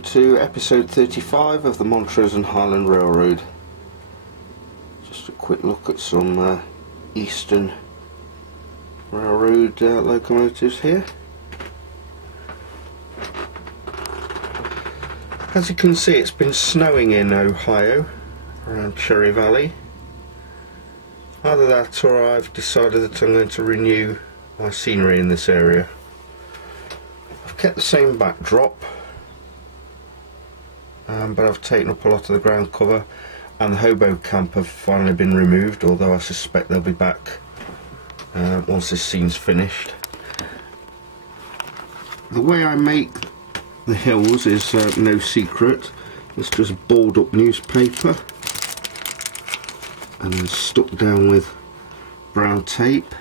welcome to episode 35 of the Montrose and Highland Railroad. Just a quick look at some Eastern Railroad locomotives here. As you can see, it's been snowing in Ohio around Cherry Valley. Either that or I've decided that I'm going to renew my scenery in this area. I've kept the same backdrop, but I've taken up a lot of the ground cover, and the hobo camp have finally been removed, although I suspect they'll be back once this scene's finished. The way I make the hills is no secret. It's just balled up newspaper and then stuck down with brown tape,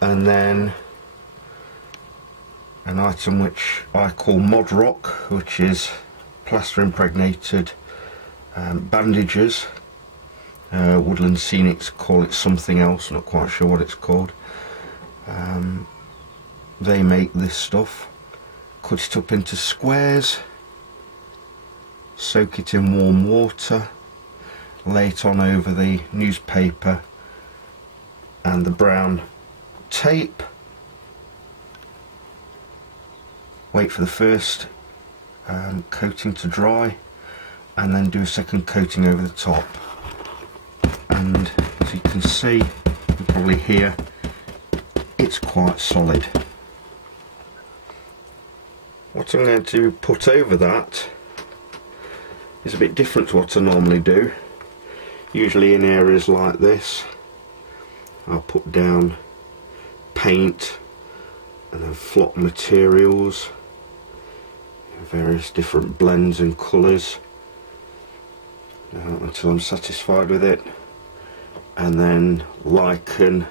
and then an item which I call mod rock, which is plaster impregnated bandages. Woodland Scenics call it something else, not quite sure what it's called. They make this stuff, cut it up into squares, soak it in warm water, lay it on over the newspaper and the brown tape, wait for the first coating to dry, and then do a second coating over the top. And as you can see, you can probably hear, it's quite solid. What I'm going to put over that is a bit different to what I normally do. Usually in areas like this, I'll put down paint and then flock materials, various different blends and colours, until I'm satisfied with it, and then lichen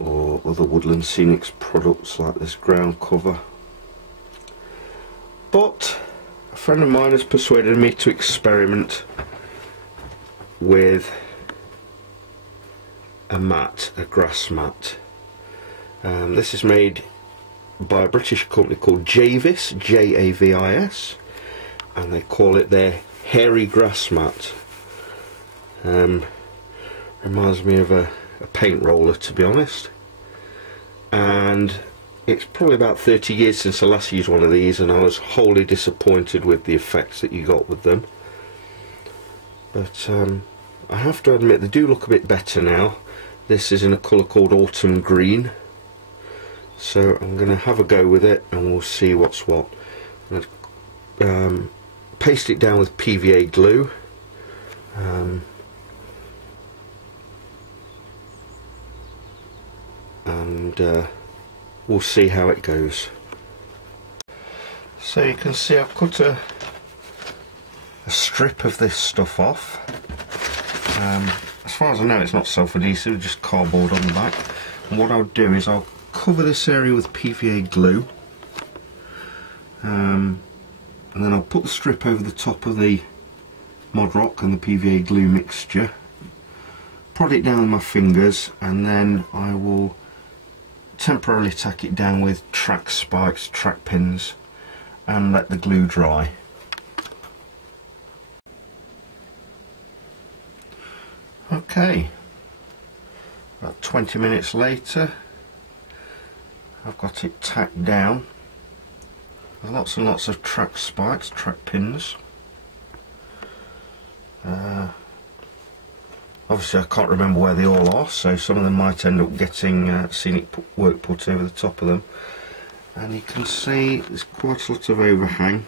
or other Woodland Scenics products like this ground cover. But a friend of mine has persuaded me to experiment with a mat, a grass mat. This is made by a British company called Javis, J-A-V-I-S, and they call it their hairy grass mat. Reminds me of a paint roller, to be honest, and it's probably about 30 years since I last used one of these, and I was wholly disappointed with the effects that you got with them. But I have to admit, they do look a bit better now. This is in a colour called autumn green, so I'm going to have a go with it and we'll see what's what. I'm going to paste it down with PVA glue, and we'll see how it goes. So you can see I've cut a strip of this stuff off. As far as I know, it's not self-adhesive, just cardboard on the back. And what I'll do is I'll cover this area with PVA glue, and then I'll put the strip over the top of the mod rock and the PVA glue mixture, prod it down with my fingers, and then I will temporarily tack it down with track spikes, track pins, and let the glue dry. Okay, about 20 minutes later, I've got it tacked down with lots and lots of track spikes, track pins. Obviously I can't remember where they all are, so some of them might end up getting scenic work put over the top of them. And you can see there's quite a lot of overhang,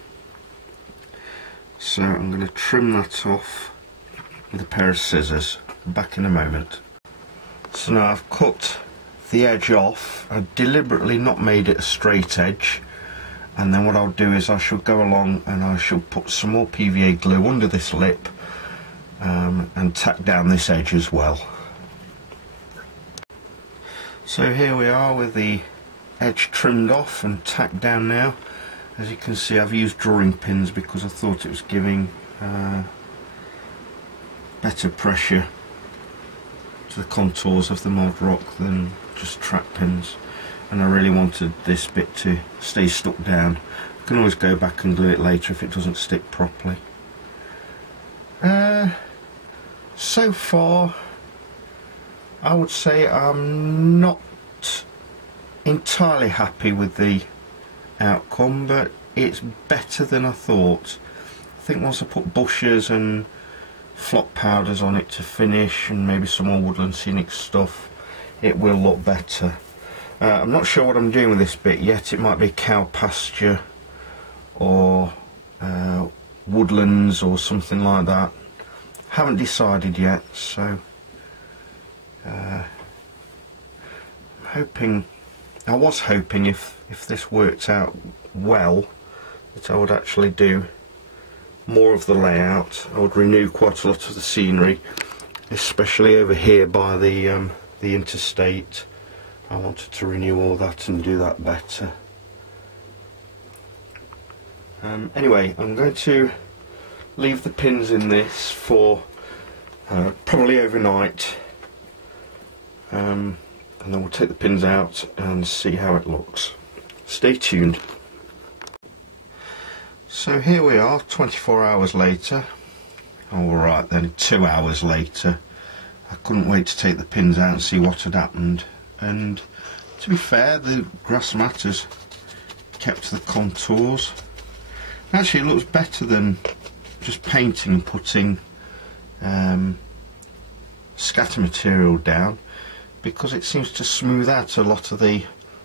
so I'm going to trim that off with a pair of scissors. Back in a moment. So now I've cut the edge off. I've deliberately not made it a straight edge, and then what I'll do is I shall go along and I shall put some more PVA glue under this lip, and tack down this edge as well. So here we are with the edge trimmed off and tacked down now. As you can see, I've used drawing pins because I thought it was giving better pressure to the contours of the mod rock than just track pins. and I really wanted this bit to stay stuck down. I can always go back and glue it later if it doesn't stick properly. So far I would say I'm not entirely happy with the outcome, but it's better than I thought. I think once I put bushes and flock powders on it to finish, and maybe some more woodland scenic stuff, it will look better. I'm not sure what I'm doing with this bit yet. It might be cow pasture or woodlands or something like that. Haven't decided yet, so I was hoping if this worked out well that I would actually do more of the layout. I would renew quite a lot of the scenery, especially over here by the interstate. I wanted to renew all that and do that better. Anyway, I'm going to leave the pins in this for probably overnight, and then we'll take the pins out and see how it looks. Stay tuned. So here we are, 24 hours later. Alright then, 2 hours later. I couldn't wait to take the pins out and see what had happened, and to be fair, the grass mat has kept the contours. Actually, it looks better than just painting and putting scatter material down, because it seems to smooth out a lot of the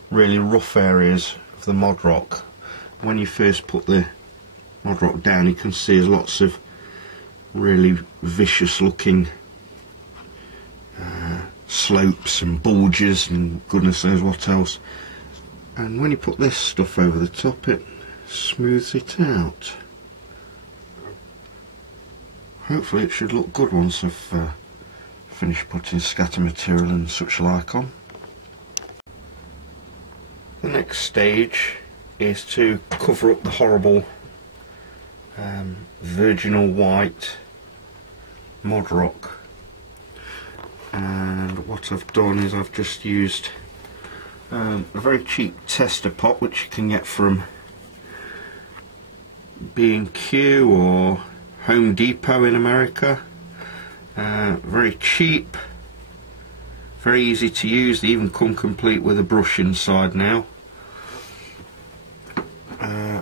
really rough areas of the mod rock. When you first put the mod rock down, you can see there's lots of really vicious looking slopes and bulges and goodness knows what else, and when you put this stuff over the top, it smooths it out. Hopefully it should look good once I've finished putting scatter material and such like on. The next stage is to cover up the horrible virginal white mod rock, and what I've done is I've just used a very cheap tester pot which you can get from B&Q or Home Depot in America. Very cheap, very easy to use. They even come complete with a brush inside now.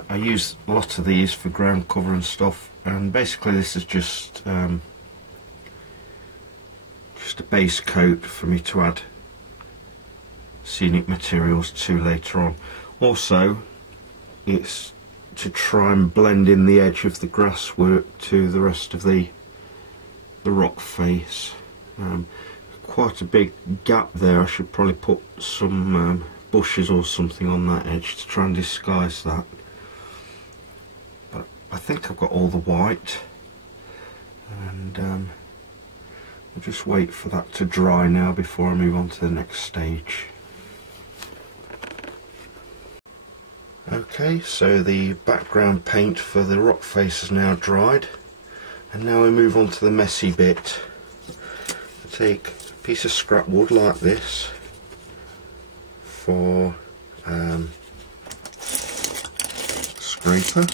I use a lot of these for ground cover and stuff, and basically this is just a base coat for me to add scenic materials to later on. Also, it's to try and blend in the edge of the grass work to the rest of the rock face. Quite a big gap there. I should probably put some bushes or something on that edge to try and disguise that, but I think I've got all the white, and I'll just wait for that to dry now before I move on to the next stage. Okay, so the background paint for the rock face is now dried, and now we move on to the messy bit. I take a piece of scrap wood like this for scraper,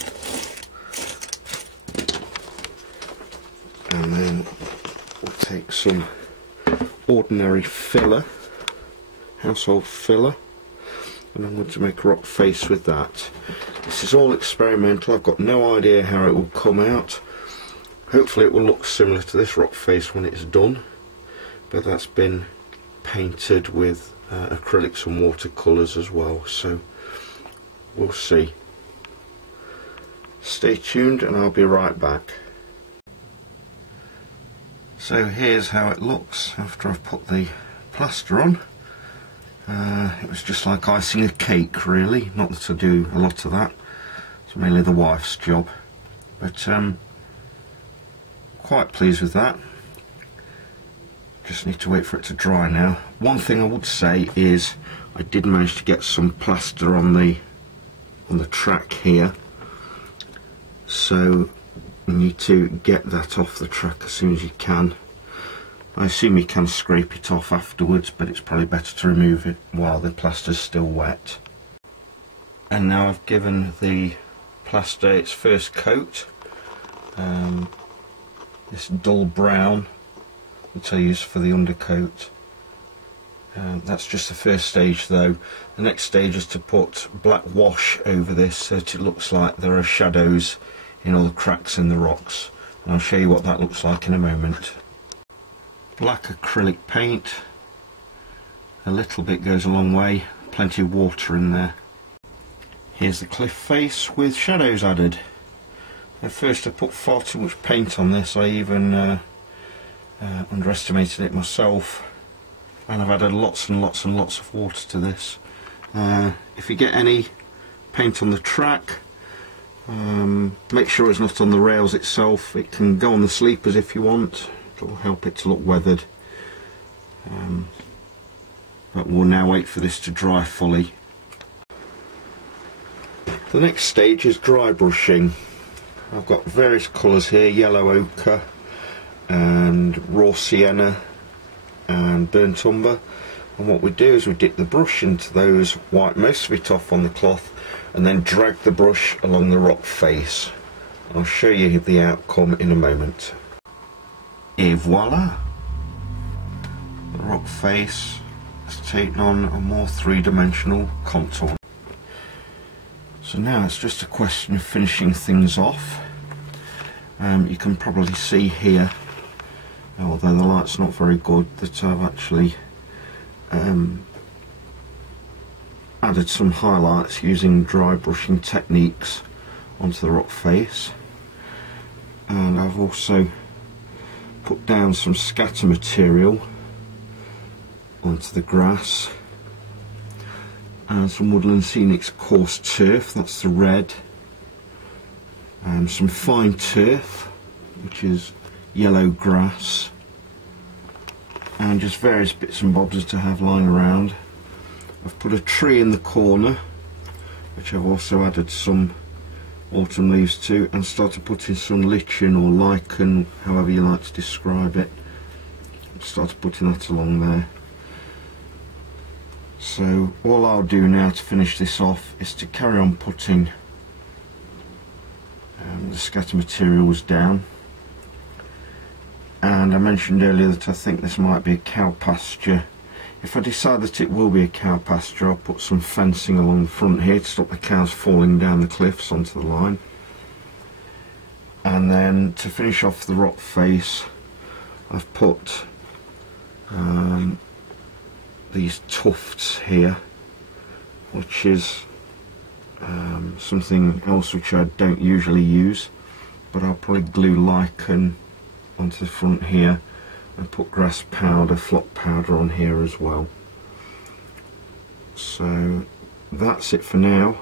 and then we'll take some ordinary filler, household filler, and I'm going to make a rock face with that. This is all experimental. I've got no idea how it will come out. Hopefully it will look similar to this rock face when it's done, but that's been painted with acrylics and watercolours as well, so we'll see. Stay tuned and I'll be right back. So here's how it looks after I've put the plaster on. It was just like icing a cake really, not that I do a lot of that, it's mainly the wife's job, but quite pleased with that. Just need to wait for it to dry now. One thing I would say is I did manage to get some plaster on the track here, so you need to get that off the track as soon as you can. I assume you can scrape it off afterwards, but it's probably better to remove it while the plaster's still wet. And now I've given the plaster its first coat, this dull brown which I use for the undercoat. That's just the first stage though. The next stage is to put black wash over this so that it looks like there are shadows in all the cracks in the rocks, and I'll show you what that looks like in a moment. Black acrylic paint, a little bit goes a long way, plenty of water in there. Here's the cliff face with shadows added. At first I put far too much paint on this, I even underestimated it myself, and I've added lots and lots and lots of water to this. If you get any paint on the track, make sure it's not on the rails itself. It can go on the sleepers if you want, it'll help it to look weathered. But we'll now wait for this to dry fully. The next stage is dry brushing. I've got various colours here, yellow ochre and raw sienna and burnt umber, and what we do is we dip the brush into those, wipe most of it off on the cloth, and then drag the brush along the rock face. I'll show you the outcome in a moment. Et voila! The rock face has taken on a more three-dimensional contour. So now it's just a question of finishing things off. You can probably see here, although the light's not very good, that I've actually added some highlights using dry brushing techniques onto the rock face, and I've also put down some scatter material onto the grass and some Woodland Scenics coarse turf, that's the red, and some fine turf which is yellow grass, and just various bits and bobs to have lying around. I've put a tree in the corner which I've also added some autumn leaves to, and started putting some lichen or lichen, however you like to describe it. Started putting that along there. So all I'll do now to finish this off is to carry on putting the scatter materials down. And I mentioned earlier that I think this might be a cow pasture. If I decide that it will be a cow pasture, I'll put some fencing along the front here to stop the cows falling down the cliffs onto the line. And then to finish off the rock face, I've put these tufts here, which is something else which I don't usually use, but I'll probably glue lichen onto the front here and put grass powder, flock powder on here as well. So that's it for now.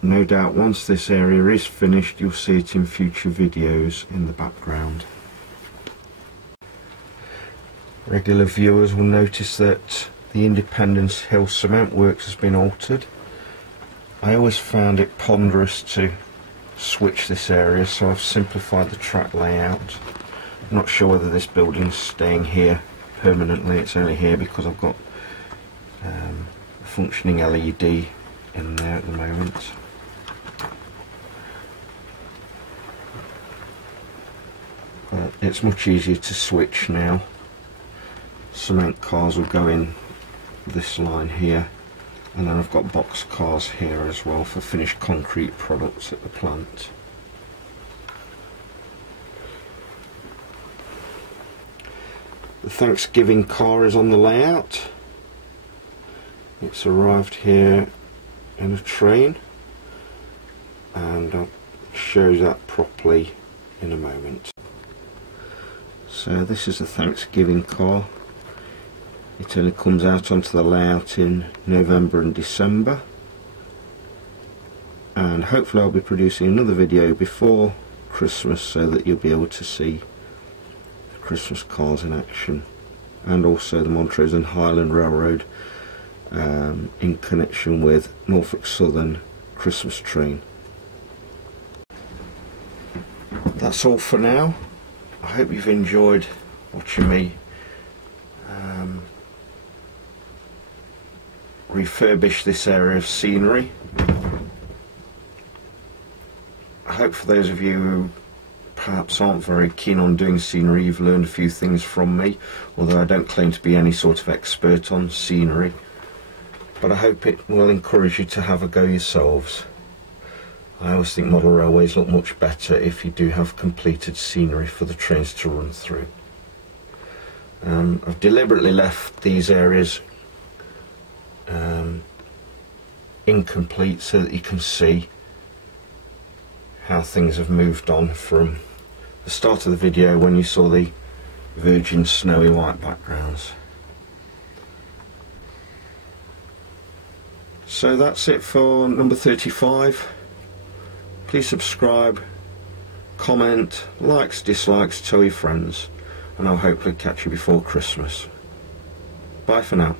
No doubt once this area is finished you'll see it in future videos in the background. Regular viewers will notice that the Independence Hill cement works has been altered. I always found it ponderous to switch this area, so I've simplified the track layout. I'm not sure whether this building's staying here permanently. It's only here because I've got a functioning LED in there at the moment. But it's much easier to switch now. Cement cars will go in this line here, and then I've got box cars here as well for finished concrete products at the plant. The Thanksgiving car is on the layout. It's arrived here in a train, and I'll show you that properly in a moment. So this is a Thanksgiving car. It only comes out onto the layout in November and December, and hopefully I'll be producing another video before Christmas so that you'll be able to see the Christmas cars in action, and also the Montrose and Highland Railroad in connection with Norfolk Southern Christmas train. That's all for now. I hope you've enjoyed watching me refurbish this area of scenery. I hope for those of you who perhaps aren't very keen on doing scenery, you've learned a few things from me, although I don't claim to be any sort of expert on scenery. But I hope it will encourage you to have a go yourselves. I always think model railways look much better if you do have completed scenery for the trains to run through. I've deliberately left these areas incomplete so that you can see how things have moved on from the start of the video when you saw the virgin snowy white backgrounds. So that's it for number 35. Please subscribe, comment, likes, dislikes, tell your friends, and I'll hopefully catch you before Christmas. Bye for now.